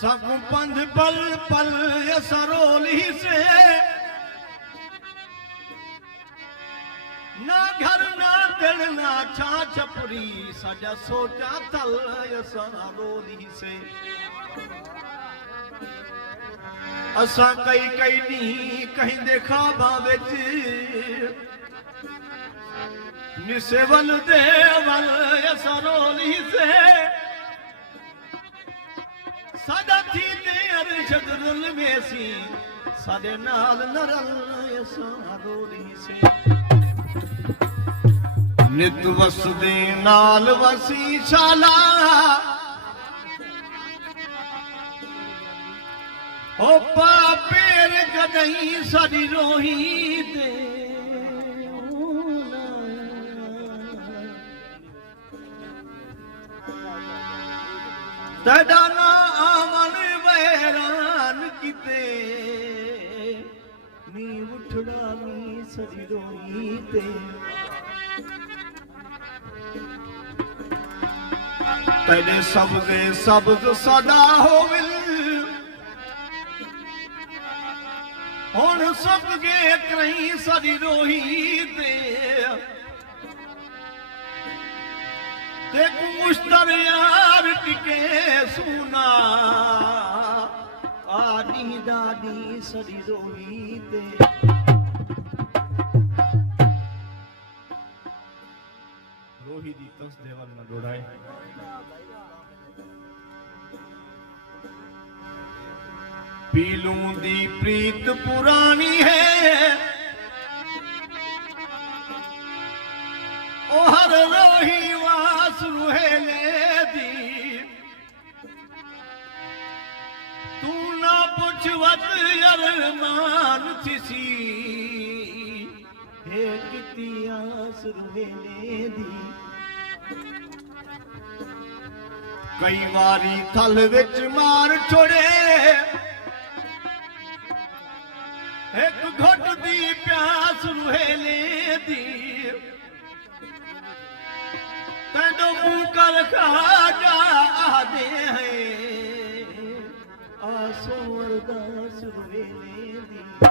सगु पंध पल पल सरोली से ना घर ना दिल ना छा छपरी सजा सोचा तल सरोली से असा कई कई नी कहीं देखा बाबेच निसेवल देवल सरोली से सदा थी देर शगरुल मेसी सदे नाल नरल सरोली से नित वसदे नाल वसी शाला ओ पापेर गदई सारी रोही दे तडाना आवन वैरान किते नी उठड़ा नी सारी रोही दे तेरे शब्द सदा होविल हुण सबके कहीं सारी रोही दे मुश्तर यार टिके सुना आनी दादी सारी रोही दे रोही दी तस देवल न डोड़ाए पीलूं दी प्रीत पुरानी है ओ हर रोही वास रुहेले दी तू ना पुछ वत अरमान थिसी हे किती आस रुहेले दी कई वारी थल विच मार छोड़े एक घुट दी प्यास रुहेले दी तेनो मुंह कर खाजा आदे हैं आसो अरदास रुहेले दी